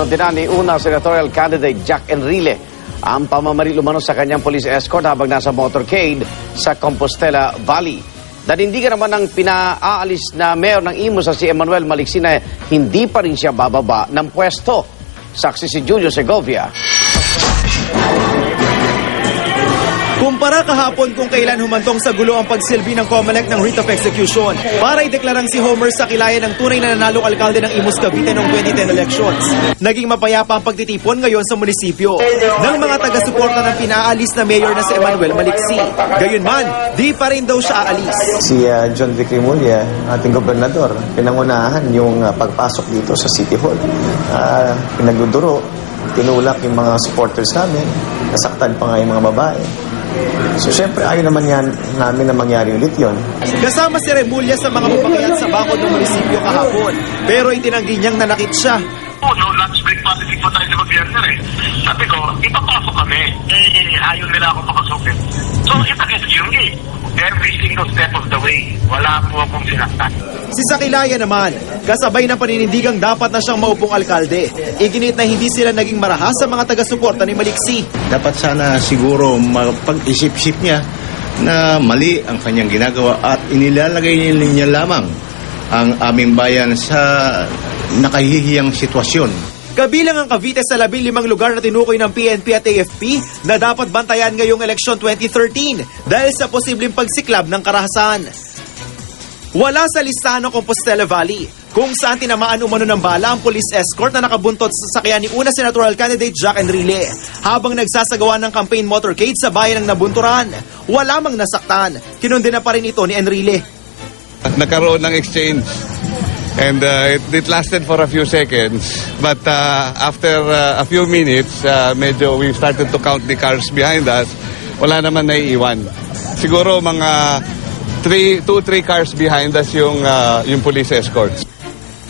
kinondena ni una senatorial candidate Jack Enrile ang pamamaril umano sa kanyang police escort habang nasa motorcade sa Compostela Valley. Nanindigan naman ang pinaalis na mayor ng Imus sa si Emmanuel Maliksi na hindi pa rin siya bababa ng pwesto. Saksi si Julio Segovia. Kumpara kahapon kung kailan humantong sa gulo ang pagsilbi ng COMELEC ng writ of execution para ideklarang si Homer Sakilayan ang tunay na nanalong alkalde ng Imus Cavite noong 2010 elections. Naging mapayapa ang pagtitipon ngayon sa munisipyo ng mga taga-suporta ng pinaalis na mayor na si Emmanuel Maliksi. Gayunman, di pa rin daw siya aalis. Si John Vic Rimulya, ating gobernador, pinangunahan yung pagpasok dito sa City Hall. Pinagduduro, tinulak yung mga supporters namin, nasaktan pa nga yung mga babae. So, syempre, ayaw naman namin na mangyari ulit yun. Kasama si Remulla sa mga mapakayat sa bakod ng munisipyo kahapon. Pero itinanggi niyang nanakit siya. No lunch break policy po tayo sa gobyerno eh. Sabi ko, ipapasok kami. Ayaw nila ako papasukin. So, ipag-excuse every single step of the way. Wala po akong sinaktan. Si Sakilayan naman, kasabay ng paninindigang dapat na siyang maupong alkalde. Iginit na hindi sila naging marahas sa mga taga-suporta ni Maliksi. Dapat sana siguro mapag-isip-isip niya na mali ang kanyang ginagawa at inilalagay niya lamang ang aming bayan sa nakahihiyang sitwasyon. Kabilang ang Cavite sa 15 lugar na tinukoy ng PNP at AFP na dapat bantayan ngayong eleksyon 2013 dahil sa posibleng pagsiklab ng karahasan. Wala sa listahan ng Compostela Valley kung saan tinamaan umano ng bala ang police escort na nakabuntot sa sasakyan ni una senatorial candidate Jack Enrile habang nagsasagawa ng campaign motorcade sa bayan ng Nabunturan. Wala mang nasaktan. Kinundena pa rin ito ni Enrile. Nagkaroon ng exchange and it lasted for a few seconds but after a few minutes medyo we started to count the cars behind us. Wala naman naiiwan. Siguro mga 2-3 cars behind us yung police escorts.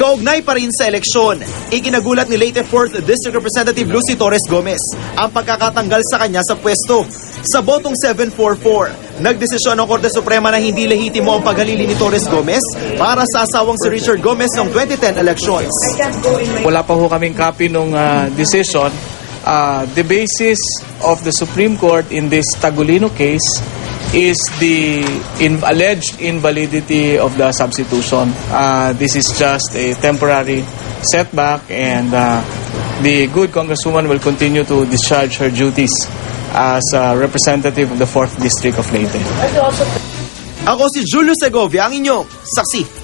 Kaugnay pa rin sa eleksyon, ikinagulat ni late 4th District Representative Lucy Torres Gomez ang pagkakatanggal sa kanya sa pwesto. Sa botong 744, nagdesisyon ng Korte Suprema na hindi lehitimo ang paghalili ni Torres Gomez para sa asawang si Richard Gomez noong 2010 elections. Wala pa ho kaming copy ng decision. The basis of the Supreme Court in this Tagulino case is the alleged invalidity of the substitution. This is just a temporary setback and the good Congresswoman will continue to discharge her duties as a representative of the 4th District of Leyte. Ako si Julio Segovia, ang inyong saksi.